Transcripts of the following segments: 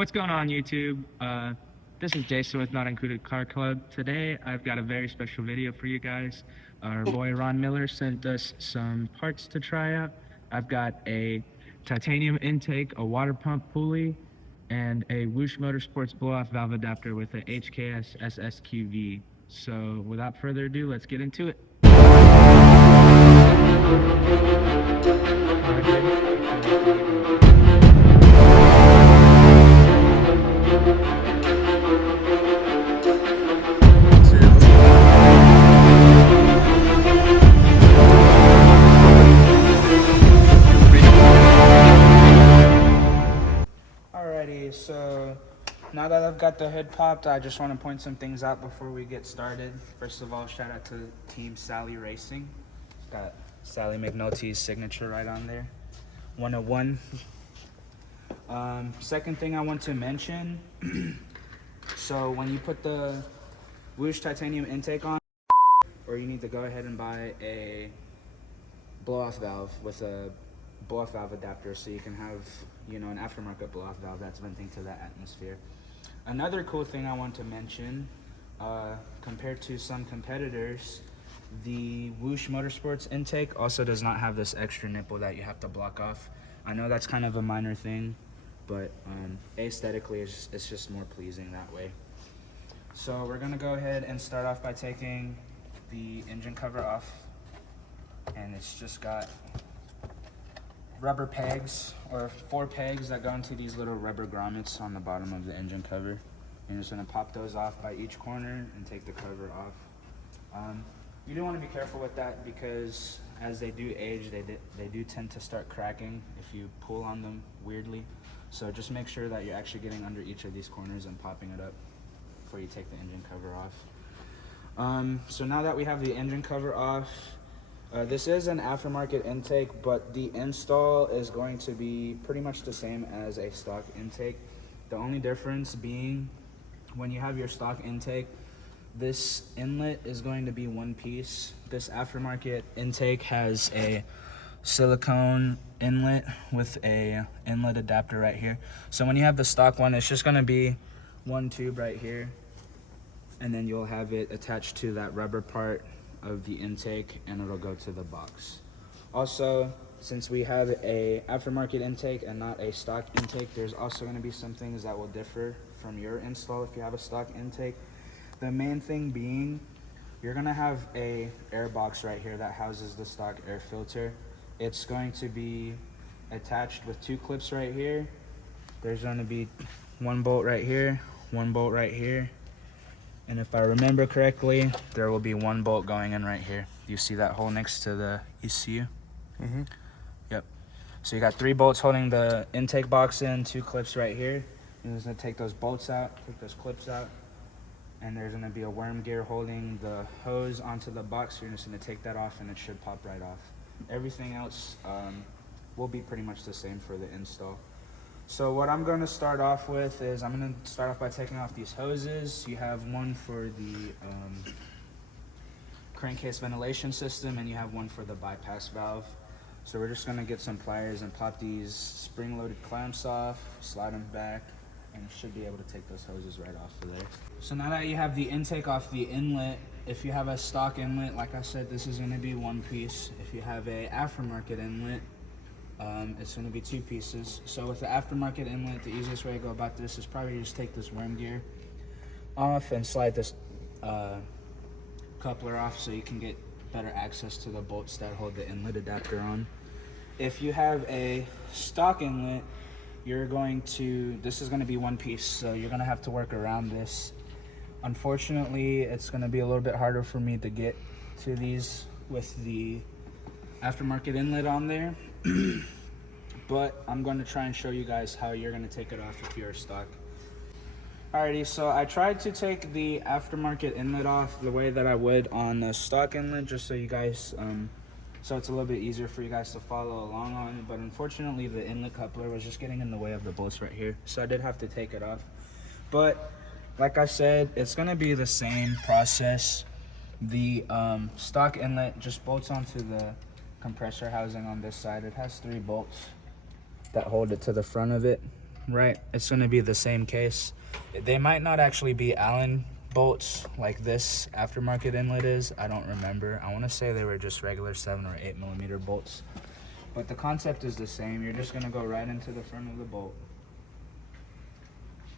What's going on, YouTube? This is Jason with Not Included Car Club. Today, I've got a very special video for you guys. Our boy Ron Miller sent us some parts to try out. I've got a titanium intake, a water pump pulley, and a Whoosh Motorsports blow-off valve adapter with a HKS SSQV. So, without further ado, let's get into it. Alrighty, so now that I've got the hood popped, I just want to point some things out before we get started. First of all, shout out to Team Sally Racing. Got Sally McNulty's signature right on there. 101. Second thing I want to mention, so when you put the Whoosh titanium intake on, or you need to go ahead and buy a blow-off valve with a blow-off valve adapter so you can have, an aftermarket blow-off valve that's venting to that atmosphere. Another cool thing I want to mention, compared to some competitors, the Whoosh Motorsports intake also does not have this extra nipple that you have to block off. I know that's kind of a minor thing, but aesthetically it's just more pleasing that way. So we're gonna go ahead and start off by taking the engine cover off, and it's just got rubber pegs, or 4 pegs that go into these little rubber grommets on the bottom of the engine cover. You're just gonna pop those off by each corner and take the cover off. You do want to be careful with that because as they do age, they do tend to start cracking if you pull on them weirdly. So just make sure that you're actually getting under each of these corners and popping it up before you take the engine cover off. So now that we have the engine cover off, this is an aftermarket intake, but the install is going to be pretty much the same as a stock intake. The only difference being when you have your stock intake, this inlet is going to be one piece. This aftermarket intake has a silicone inlet with a inlet adapter right here. So when you have the stock one, it's just going to be one tube right here, and then you'll have it attached to that rubber part of the intake, and it'll go to the box. Also, since we have a aftermarket intake and not a stock intake, there's also going to be some things that will differ from your install if you have a stock intake. The main thing being, you're going to have a air box right here that houses the stock air filter. It's going to be attached with 2 clips right here. There's going to be 1 bolt right here, 1 bolt right here, and if I remember correctly, there will be 1 bolt going in right here. You see that hole next to the ECU? Mm-hmm. Yep. So you got 3 bolts holding the intake box in, 2 clips right here. You're just gonna take those bolts out, take those clips out, and there's gonna be a worm gear holding the hose onto the box. So you're just gonna take that off and it should pop right off. Everything else will be pretty much the same for the install. So what I'm going to start off with is I'm going to start off by taking off these hoses. You have one for the crankcase ventilation system, and you have one for the bypass valve. So we're just going to get some pliers and pop these spring-loaded clamps off, slide them back, and you should be able to take those hoses right off of there. So now that you have the intake off the inlet, if you have a stock inlet, like I said, this is going to be 1 piece. If you have a aftermarket inlet, it's going to be 2 pieces. So with the aftermarket inlet, the easiest way to go about this is probably just take this worm gear off and slide this coupler off so you can get better access to the bolts that hold the inlet adapter on. If you have a stock inlet, this is going to be 1 piece, so you're going to have to work around this. Unfortunately, it's going to be a little bit harder for me to get to these with the aftermarket inlet on there. But I'm going to try and show you guys how you're going to take it off if you're stock. Alrighty, so I tried to take the aftermarket inlet off the way that I would on the stock inlet, just so you guys, so it's a little bit easier for you guys to follow along on. But unfortunately, the inlet coupler was just getting in the way of the bolts right here, so I did have to take it off. But like I said, it's going to be the same process. The stock inlet just bolts onto the compressor housing on this side. It has 3 bolts that hold it to the front of it. right, it's going to be the same case. They might not actually be Allen bolts like this aftermarket inlet is. I don't remember. I want to say they were just regular 7 or 8 millimeter bolts. But the concept is the same. You're just going to go right into the front of the bolt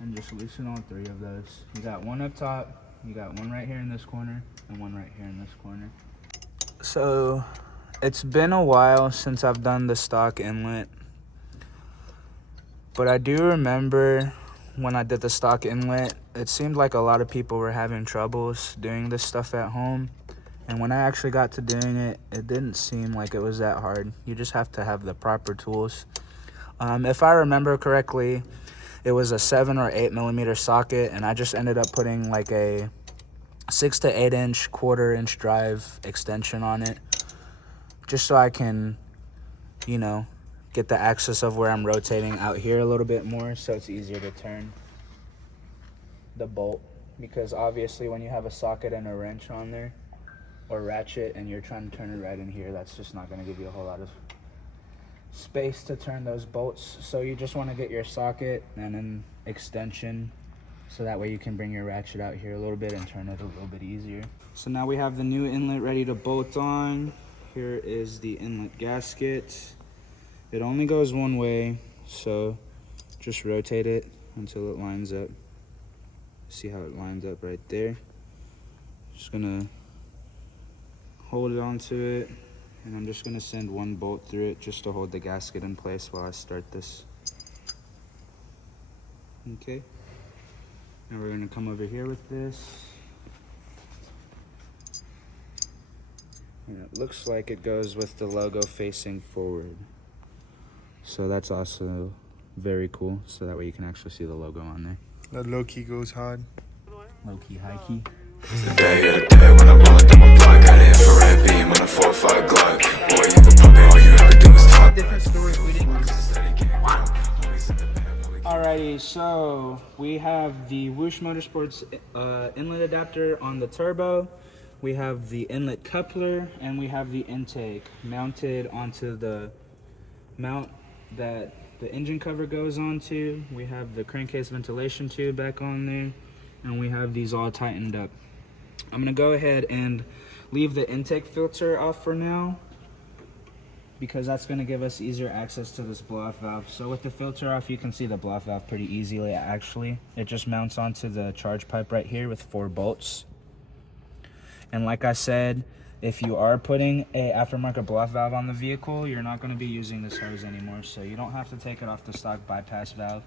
and just loosen all 3 of those. You got one up top, you got one right here in this corner, and one right here in this corner. So it's been a while since I've done the stock inlet, but I do remember when I did the stock inlet, it seemed like a lot of people were having troubles doing this stuff at home. And when I actually got to doing it, it didn't seem like it was that hard. You just have to have the proper tools. If I remember correctly, it was a 7 or 8 millimeter socket, and I just ended up putting like a 6 to 8 inch, 1/4 inch drive extension on it, just so I can, you know, get the axis of where I'm rotating out here a little bit more, so it's easier to turn the bolt. Because obviously when you have a socket and a wrench on there, or ratchet, and you're trying to turn it right in here, that's just not going to give you a whole lot of space to turn those bolts. So you just want to get your socket and an extension, so that way you can bring your ratchet out here a little bit and turn it a little bit easier. So now we have the new inlet ready to bolt on. Here is the inlet gasket. It only goes one way, so just rotate it until it lines up. See how it lines up right there? Just gonna hold it onto it, and I'm just gonna send one bolt through it just to hold the gasket in place while I start this. Okay. Now we're gonna come over here with this. And it looks like it goes with the logo facing forward. So that's also very cool. So that way you can actually see the logo on there. That low key goes hard. Low key, high key. It's the day of the day when I roll it through my plug. Got an infrared beam on a 4-5 Glock. Boy, you been pumping, all you ever do is talk. Different stories we didn't. Alrighty, so we have the Whoosh Motorsports inlet adapter on the turbo. We have the inlet coupler, and we have the intake mounted onto the mount that the engine cover goes onto. We have the crankcase ventilation tube back on there, and we have these all tightened up. I'm gonna go ahead and leave the intake filter off for now, because that's gonna give us easier access to this blow-off valve. So with the filter off, you can see the blow-off valve pretty easily actually. It just mounts onto the charge pipe right here with 4 bolts. And like I said, if you are putting a aftermarket blow-off valve on the vehicle, you're not gonna be using this hose anymore. So you don't have to take it off the stock bypass valve.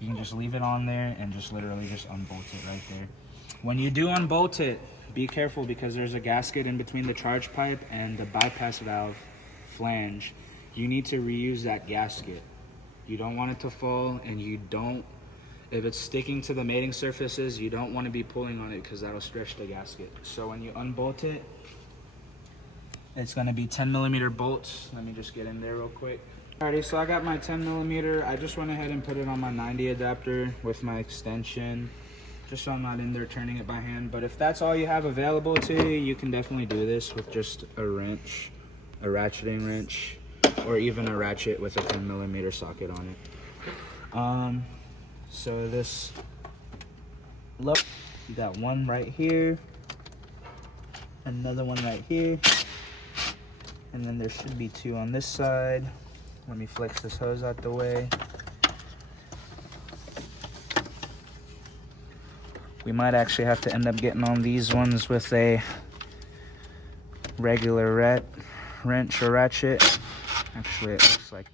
You can just leave it on there and just literally just unbolt it right there. When you do unbolt it, be careful, because there's a gasket in between the charge pipe and the bypass valve flange. You need to reuse that gasket. You don't want it to fall, and you don't, if it's sticking to the mating surfaces, you don't want to be pulling on it, because that'll stretch the gasket. So when you unbolt it, it's going to be 10 millimeter bolts. Let me just get in there real quick. Alrighty, so I got my 10 millimeter. I just went ahead and put it on my 90 adapter with my extension, just so I'm not in there turning it by hand. But if that's all you have available to you, you can definitely do this with just a wrench, a ratcheting wrench, or even a ratchet with a 10 millimeter socket on it. So this, look, you got one right here, another one right here, and then there should be 2 on this side. Let me flex this hose out the way. We might actually have to end up getting on these ones with a regular wrench or ratchet. Actually, it looks like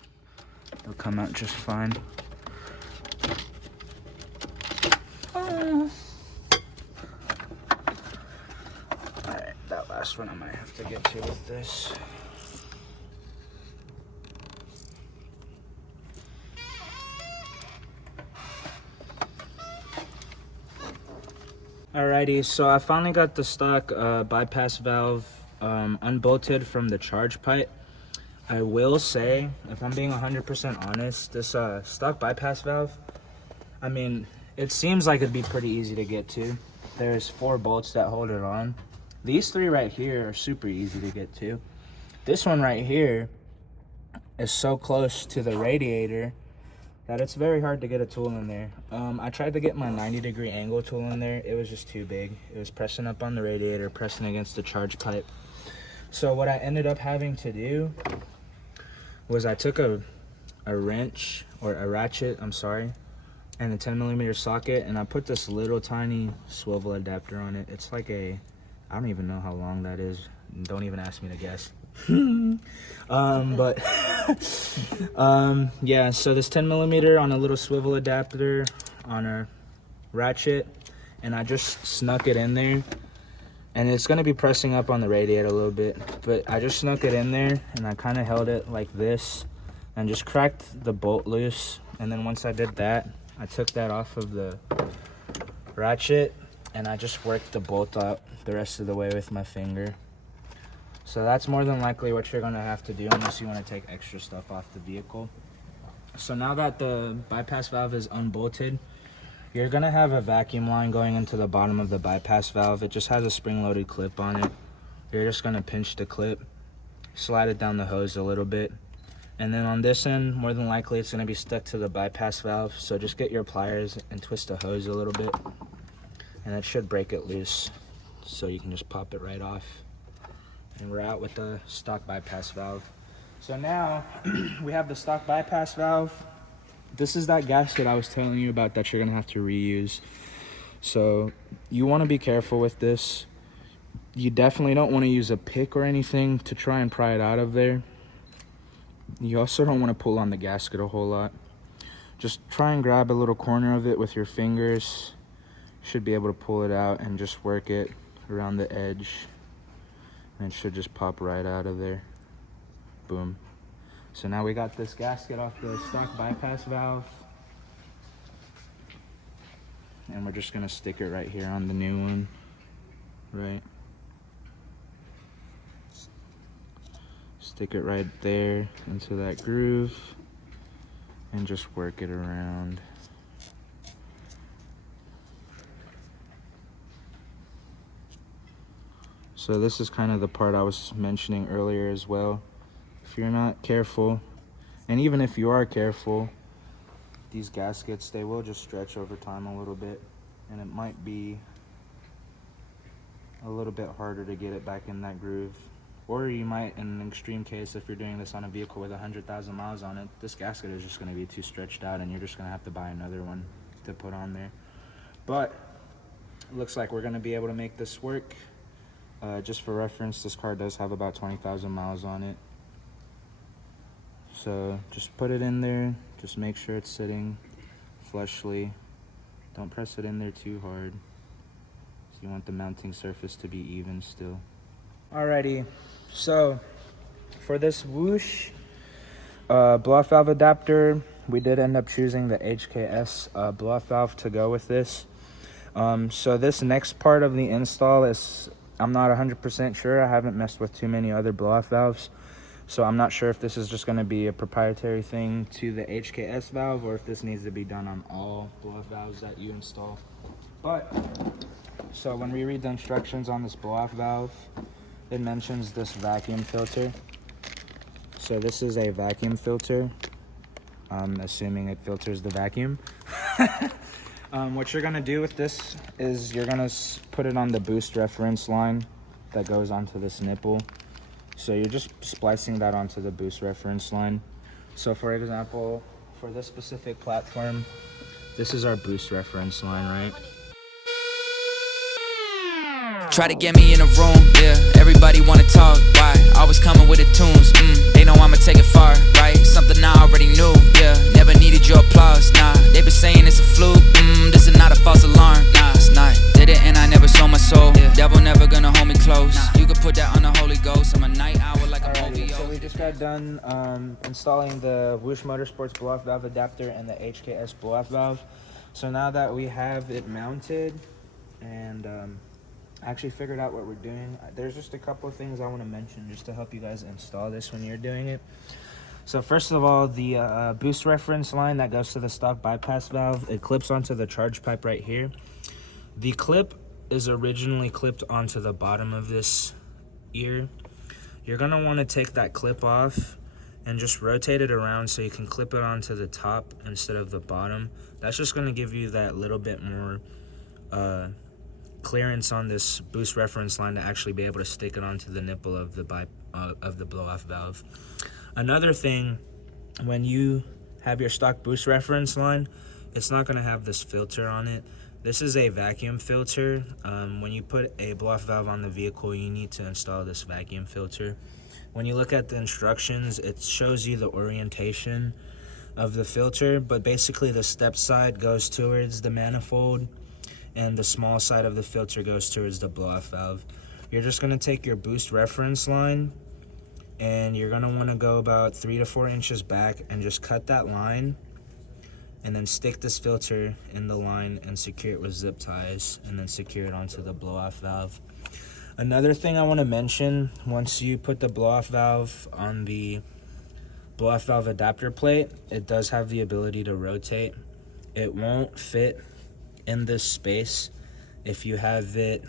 it'll come out just fine. Alright, that last one I might have to get to with this. Alrighty, so I finally got the stock bypass valve unbolted from the charge pipe. I will say, if I'm being 100% honest, this stock bypass valve, I mean, it seems like it'd be pretty easy to get to. There's 4 bolts that hold it on. These 3 right here are super easy to get to. This one right here is so close to the radiator that it's very hard to get a tool in there. I tried to get my 90-degree angle tool in there. It was just too big. It was pressing up on the radiator, pressing against the charge pipe. So what I ended up having to do was I took a wrench, or a ratchet, I'm sorry, and a 10mm socket, and I put this little tiny swivel adapter on it. It's like I don't even know how long that is. Don't even ask me to guess. Yeah, so this 10mm on a little swivel adapter on a ratchet, and I just snuck it in there, and it's going to be pressing up on the radiator a little bit, but I just snuck it in there and I kind of held it like this and just cracked the bolt loose. And then once I did that, I took that off of the ratchet and I just worked the bolt out the rest of the way with my finger. So that's more than likely what you're gonna have to do unless you want to take extra stuff off the vehicle. So now that the bypass valve is unbolted, you're gonna have a vacuum line going into the bottom of the bypass valve. It just has a spring-loaded clip on it. You're just gonna pinch the clip, slide it down the hose a little bit, and then on this end, more than likely it's gonna be stuck to the bypass valve. So just get your pliers and twist the hose a little bit, and it should break it loose. So you can just pop it right off. And we're out with the stock bypass valve. So now we have the stock bypass valve. This is that gasket I was telling you about that you're gonna have to reuse. So you wanna be careful with this. You definitely don't wanna use a pick or anything to try and pry it out of there. You also don't wanna pull on the gasket a whole lot. Just try and grab a little corner of it with your fingers. Should be able to pull it out and just work it around the edge. And it should just pop right out of there. Boom. So now we got this gasket off the stock bypass valve. And we're just gonna stick it right here on the new one. Right. Stick it right there into that groove. And just work it around. So this is kind of the part I was mentioning earlier as well. If you're not careful, and even if you are careful, these gaskets, they will just stretch over time a little bit, and it might be a little bit harder to get it back in that groove. Or you might, in an extreme case, if you're doing this on a vehicle with 100,000 miles on it, this gasket is just going to be too stretched out and you're just going to have to buy another one to put on there. But it looks like we're going to be able to make this work. Just for reference, this car does have about 20,000 miles on it. So just put it in there. Just make sure it's sitting flushly. Don't press it in there too hard. So you want the mounting surface to be even still. Alrighty, so for this Whoosh blow-off valve adapter, we did end up choosing the HKS blow-off valve to go with this. So this next part of the install is, I'm not 100% sure. I haven't messed with too many other blow-off valves, so I'm not sure if this is just going to be a proprietary thing to the HKS valve or if this needs to be done on all blow-off valves that you install. But so when we read the instructions on this blow-off valve, it mentions this vacuum filter. So this is a vacuum filter. I'm assuming it filters the vacuum. What you're gonna do with this is you're gonna put it on the boost reference line that goes onto this nipple. So you're just splicing that onto the boost reference line. So for example, for this specific platform, this is our boost reference line, right? Try to get me in a room, yeah. Everybody wanna talk, why? Always coming with the tunes, they know I'ma take it far, right? Something I already knew, yeah. Never needed your applause, nah. They been saying it's a fluke, this is not a false alarm, nah. It's not, did it and I never sold my soul, yeah. Devil never gonna hold me close, nah. You could put that on the Holy Ghost. I'm a night owl like a movie. So we just got done installing the Whoosh Motorsports blow-off valve adapter and the HKS blow-off valve. So now that we have it mounted and actually figured out what we're doing, there's just a couple of things I want to mention just to help you guys install this when you're doing it. So first of all, the boost reference line that goes to the stock bypass valve, it clips onto the charge pipe right here. The clip is originally clipped onto the bottom of this ear. You're going to want to take that clip off and just rotate it around so you can clip it onto the top instead of the bottom. That's just going to give you that little bit more clearance on this boost reference line to actually be able to stick it onto the nipple of the blow-off valve. Another thing, when you have your stock boost reference line, it's not going to have this filter on it. This is a vacuum filter. When you put a blow-off valve on the vehicle, you need to install this vacuum filter. When you look at the instructions, it shows you the orientation of the filter, but basically the step side goes towards the manifold and the small side of the filter goes towards the blow-off valve. You're just going to take your boost reference line and you're going to want to go about 3 to 4 inches back and just cut that line and then stick this filter in the line and secure it with zip ties and then secure it onto the blow-off valve. Another thing I want to mention, once you put the blow-off valve on the blow-off valve adapter plate, it does have the ability to rotate. It won't fit in this space if you have it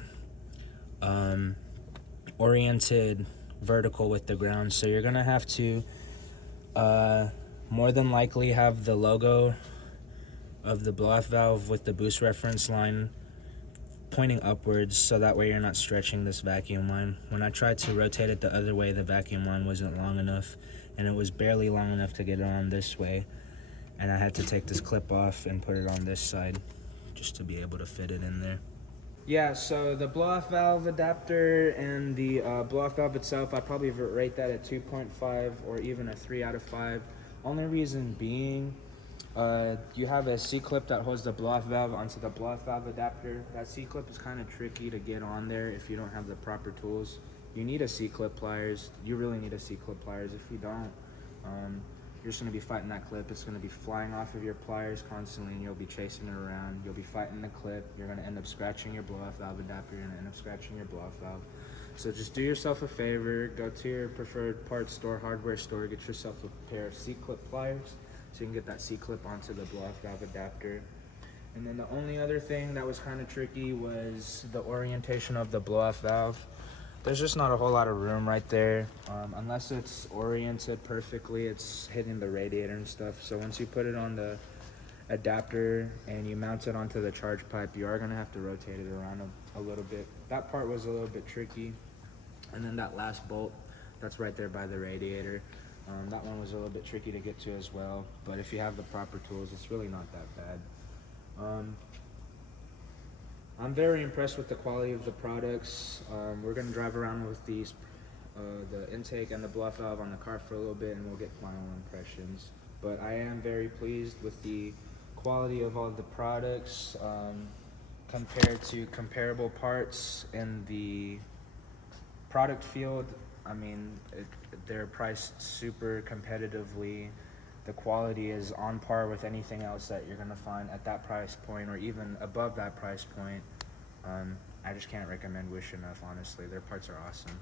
oriented vertical with the ground. So you're gonna have to more than likely have the logo of the blow-off valve with the boost reference line pointing upwards, so that way you're not stretching this vacuum line. When I tried to rotate it the other way, the vacuum line wasn't long enough, and it was barely long enough to get it on this way, and I had to take this clip off and put it on this side just to be able to fit it in there. Yeah, so the blow-off valve adapter and the blow-off valve itself, I'd probably rate that at 2.5 or even a 3 out of 5. Only reason being, you have a C-clip that holds the blow-off valve onto the blow-off valve adapter. That C-clip is kind of tricky to get on there if you don't have the proper tools. You need a C-clip pliers. You really need a C-clip pliers. If you don't, you're just going to be fighting that clip. It's going to be flying off of your pliers constantly, and you'll be chasing it around. You'll be fighting the clip. You're going to end up scratching your blow-off valve adapter. You're going to end up scratching your blow-off valve. So just do yourself a favor. Go to your preferred parts store, hardware store. Get yourself a pair of C-clip pliers so you can get that C-clip onto the blow-off valve adapter. And then the only other thing that was kind of tricky was the orientation of the blow-off valve. There's just not a whole lot of room right there. Unless it's oriented perfectly, it's hitting the radiator and stuff. So once you put it on the adapter and you mount it onto the charge pipe, you are gonna have to rotate it around a little bit. That part was a little bit tricky. And then that last bolt, that's right there by the radiator. That one was a little bit tricky to get to as well. But if you have the proper tools, it's really not that bad. I'm very impressed with the quality of the products. We're gonna drive around with these, the intake and the blow-off valve on the car for a little bit, and we'll get final impressions. But I am very pleased with the quality of all the products compared to comparable parts in the product field. I mean, they're priced super competitively. The quality is on par with anything else that you're gonna find at that price point or even above that price point. I just can't recommend Whoosh enough, honestly. Their parts are awesome.